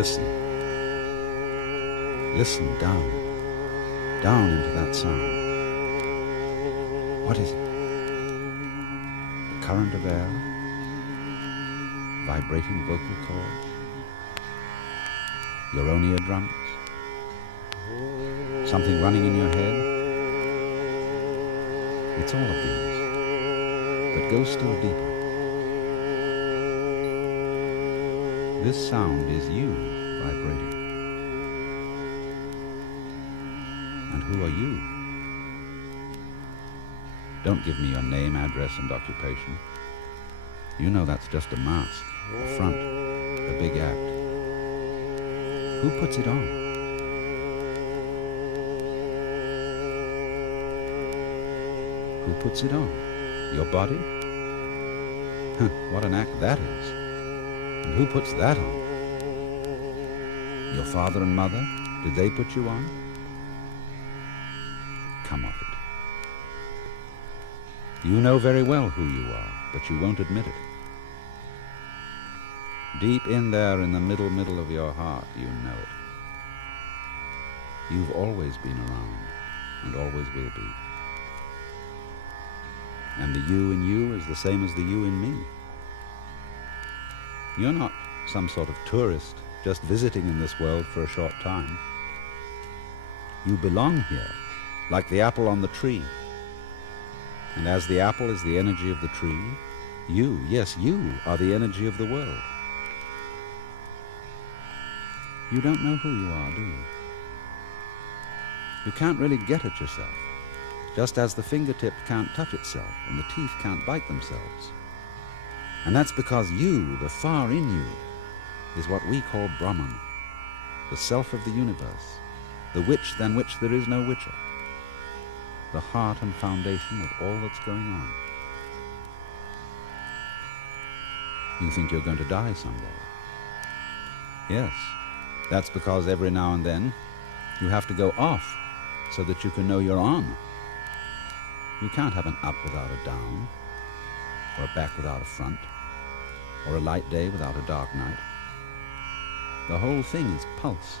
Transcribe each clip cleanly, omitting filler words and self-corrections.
listen. Listen down into that sound. What is it? A current of air? Vibrating vocal cords? Your own eardrums? Something running in your head? It's all of these, but go still deeper. This sound is you vibrating. And who are you? Don't give me your name, address, and occupation. You know that's just a mask, a front, a big act. Who puts it on? Who puts it on? Your body? What an act that is. And who puts that on? Your father and mother? Did they put you on? Come off it. You know very well who you are, but you won't admit it. Deep in there in the middle of your heart, you know it. You've always been around, and always will be. And the you in you is the same as the you in me. You're not some sort of tourist just visiting in this world for a short time. You belong here, like the apple on the tree. And as the apple is the energy of the tree, you, yes, you are the energy of the world. You don't know who you are, do you? You can't really get at yourself, just as the fingertip can't touch itself and the teeth can't bite themselves. And that's because you, the far in you, is what we call Brahman, the self of the universe, the which than which there is no witcher, the heart and foundation of all that's going on. You think you're going to die someday. Yes, that's because every now and then you have to go off so that you can know you're on. You can't have an up without a down, or a back without a front, or a light day without a dark night. The whole thing is pulse.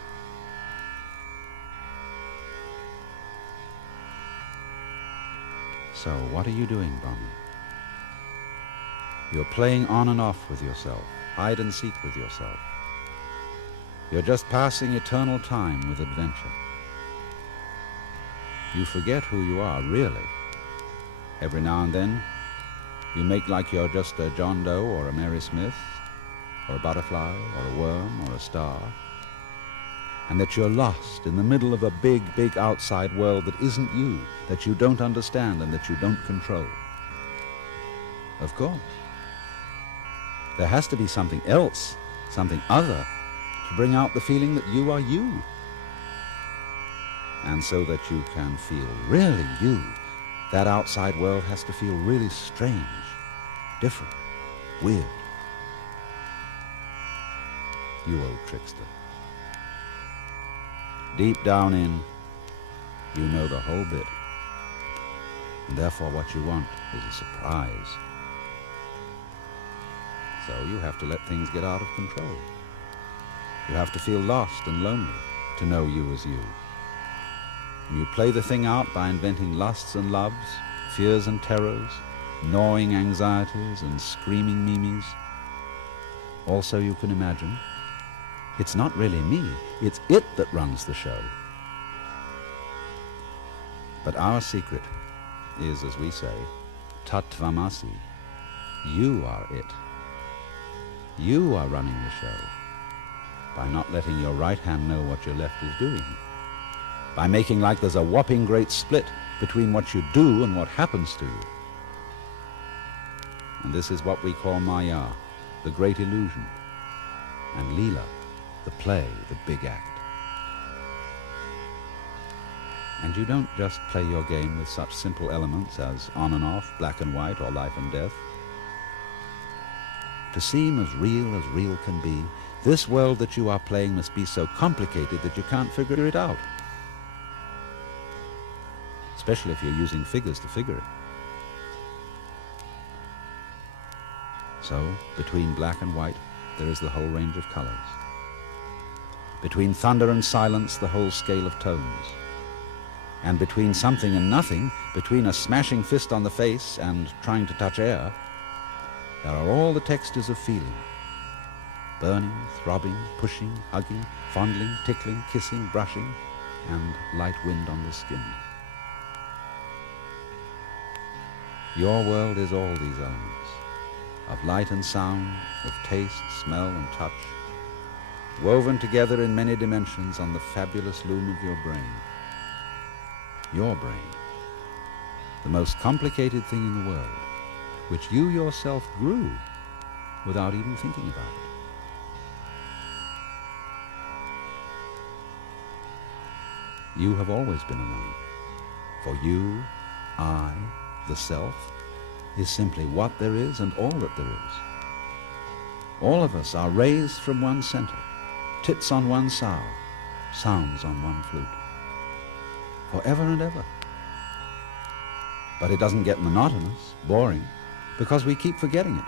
So what are you doing, Brahman? You're playing on and off with yourself, hide and seek with yourself. You're just passing eternal time with adventure. You forget who you are, really. Every now and then, you make like you're just a John Doe or a Mary Smith, or a butterfly, or a worm, or a star, and that you're lost in the middle of a big, big outside world that isn't you, that you don't understand and that you don't control. Of course. There has to be something else, something other, to bring out the feeling that you are you. And so that you can feel really you, that outside world has to feel really strange, different, weird. You old trickster. Deep down in, you know the whole bit. And therefore what you want is a surprise. So you have to let things get out of control. You have to feel lost and lonely to know you as you. And you play the thing out by inventing lusts and loves, fears and terrors, gnawing anxieties and screaming mimes. Also, you can imagine, it's not really me, it's it that runs the show. But our secret is, as we say, Tattvamasi. You are it. You are running the show by not letting your right hand know what your left is doing, by making like there's a whopping great split between what you do and what happens to you. And this is what we call Maya, the great illusion, and Leela, the play, the big act. And you don't just play your game with such simple elements as on and off, black and white, or life and death. To seem as real can be, this world that you are playing must be so complicated that you can't figure it out. Especially if you're using figures to figure it. So, between black and white, there is the whole range of colors. Between thunder and silence, the whole scale of tones. And between something and nothing, between a smashing fist on the face and trying to touch air, there are all the textures of feeling. Burning, throbbing, pushing, hugging, fondling, tickling, kissing, brushing, and light wind on the skin. Your world is all these elements, of light and sound, of taste, smell, and touch, woven together in many dimensions on the fabulous loom of your brain. Your brain, the most complicated thing in the world, which you yourself grew without even thinking about it. You have always been alone. For you, I, the self, is simply what there is and all that there is. All of us are rays from one center, tits on one sow, sounds on one flute. Forever and ever. But it doesn't get monotonous, boring, because we keep forgetting it.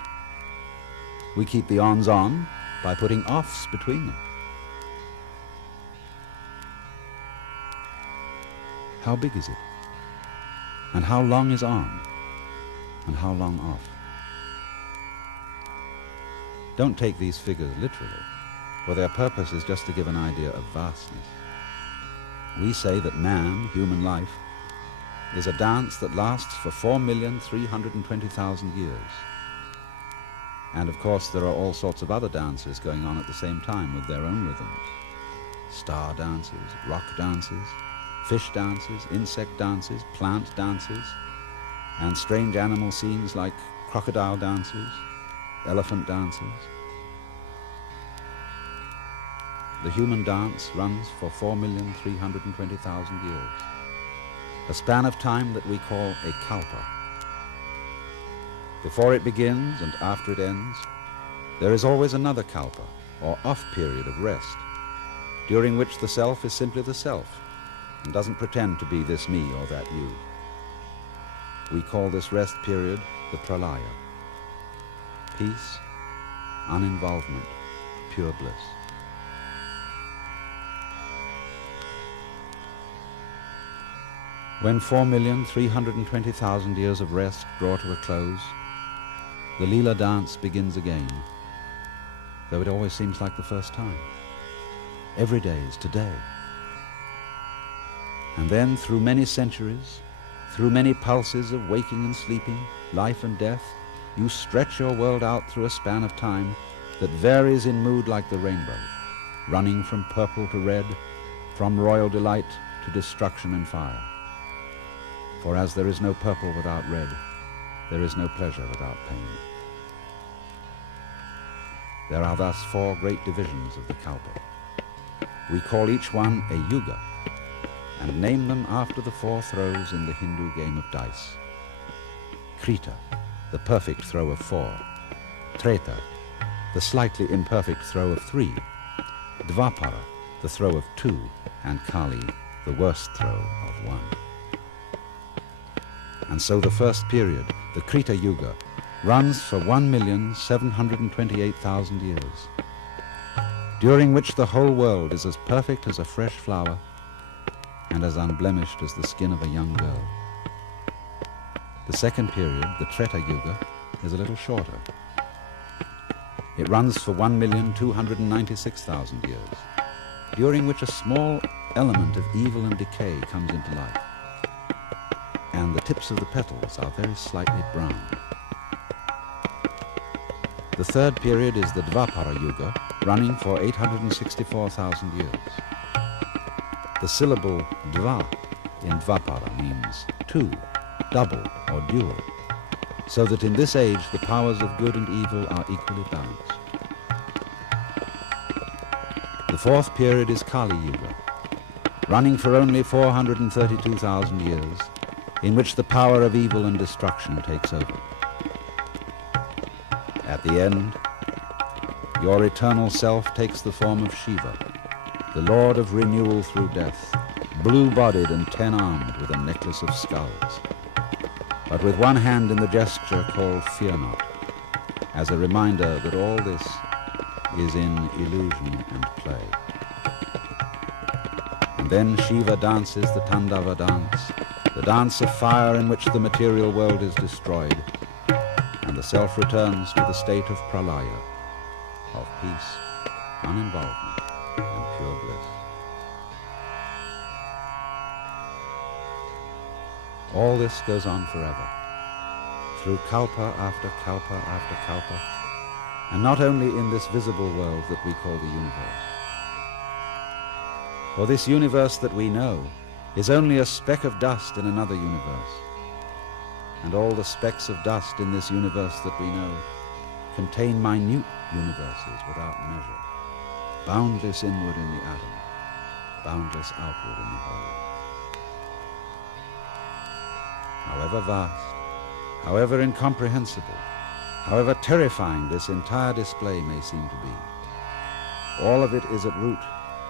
We keep the ons on by putting offs between them. How big is it? And how long is on? And how long off? Don't take these figures literally, for their purpose is just to give an idea of vastness. We say that man, human life, is a dance that lasts for 4,320,000 years. And of course there are all sorts of other dances going on at the same time with their own rhythms. Star dances, rock dances, fish dances, insect dances, plant dances, and strange animal scenes like crocodile dances, elephant dances. The human dance runs for 4,320,000 years, a span of time that we call a kalpa. Before it begins and after it ends, there is always another kalpa, or off period of rest, during which the self is simply the self, and doesn't pretend to be this me or that you. We call this rest period the pralaya. Peace, uninvolvement, pure bliss. When 4,320,000 years of rest draw to a close, the Leela dance begins again, though it always seems like the first time. Every day is today. And then through many centuries, through many pulses of waking and sleeping, life and death, you stretch your world out through a span of time that varies in mood like the rainbow, running from purple to red, from royal delight to destruction and fire. For as there is no purple without red, there is no pleasure without pain. There are thus 4 great divisions of the kalpa. We call each one a yuga, and name them after the 4 throws in the Hindu game of dice. Krita, the perfect throw of 4. Treta, the slightly imperfect throw of 3. Dwapara, the throw of 2. And Kali, the worst throw of 1. And so the first period, the Krita Yuga, runs for 1,728,000 years, during which the whole world is as perfect as a fresh flower and as unblemished as the skin of a young girl. The second period, the Treta Yuga, is a little shorter. It runs for 1,296,000 years, during which a small element of evil and decay comes into life, and the tips of the petals are very slightly brown. The third period is the Dwapara Yuga, running for 864,000 years. The syllable Dva in Dwapara means 2, double, or dual, so that in this age the powers of good and evil are equally balanced. The fourth period is Kali Yuga, running for only 432,000 years, in which the power of evil and destruction takes over. At the end, your eternal self takes the form of Shiva, the lord of renewal through death, blue-bodied and 10-armed with a necklace of skulls, but with one hand in the gesture called fear not, as a reminder that all this is in illusion and play. then Shiva dances the Tandava dance, the dance of fire in which the material world is destroyed, and the self returns to the state of pralaya, of peace, uninvolvement, and pure bliss. All this goes on forever, through kalpa after kalpa after kalpa, and not only in this visible world that we call the universe. For this universe that we know is only a speck of dust in another universe, and all the specks of dust in this universe that we know contain minute universes without measure, boundless inward in the atom, boundless outward in the whole. However vast, however incomprehensible, however terrifying this entire display may seem to be, all of it is at root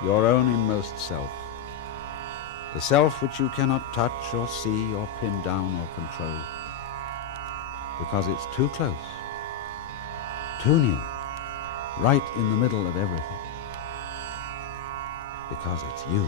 your own inmost self, the self which you cannot touch or see or pin down or control, because it's too close, too near, right in the middle of everything, because it's you.